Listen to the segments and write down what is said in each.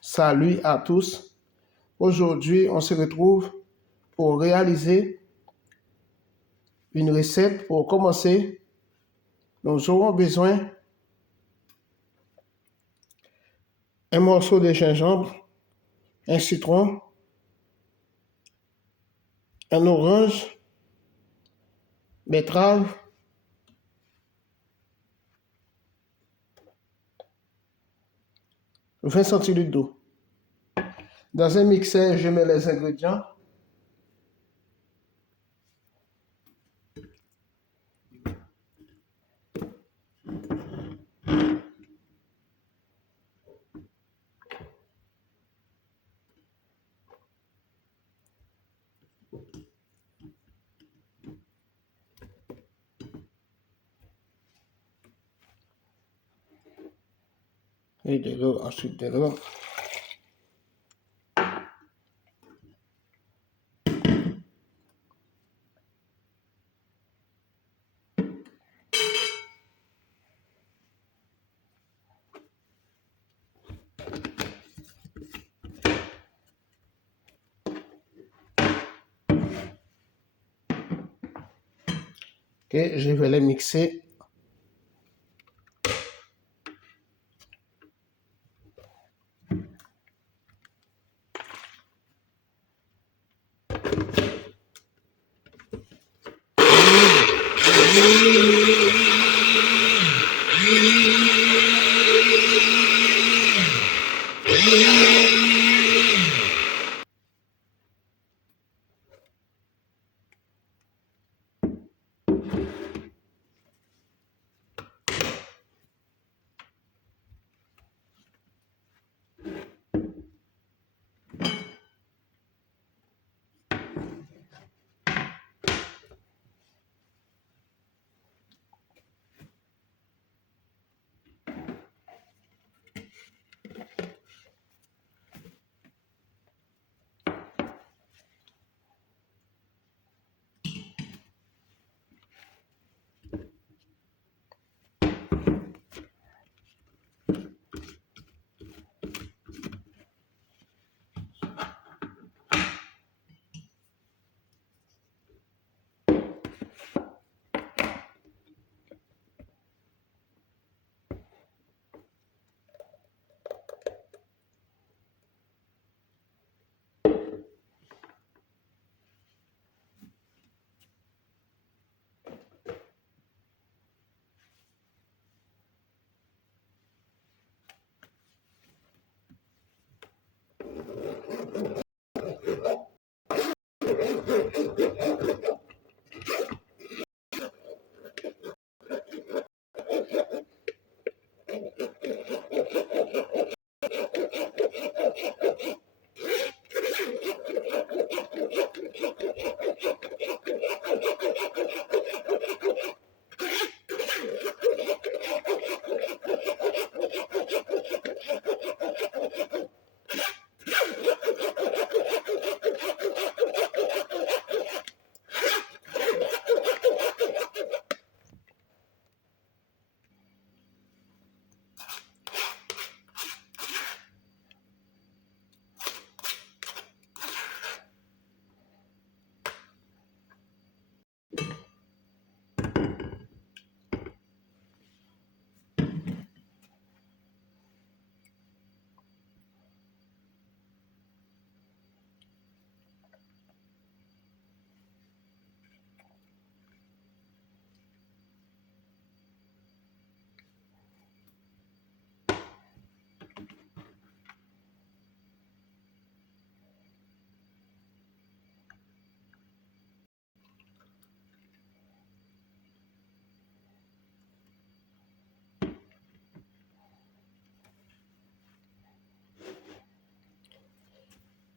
Salut à tous. Aujourd'hui, on se retrouve pour réaliser une recette. Pour commencer, nous aurons besoin d'un morceau de gingembre, un citron, un orange, betterave, « 20 centilitres d'eau. Dans un mixeur, je mets les ingrédients. Et de l'eau, ensuite de l'eau. Ok, je vais les mixer.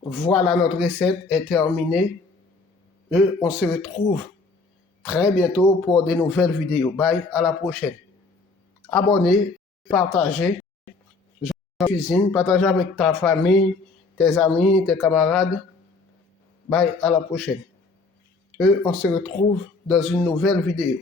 Voilà, notre recette est terminée. Et on se retrouve très bientôt pour de nouvelles vidéos. Bye, à la prochaine. Abonnez, partagez. Cuisine, partagez avec ta famille, tes amis, tes camarades. Bye, à la prochaine. Et on se retrouve dans une nouvelle vidéo.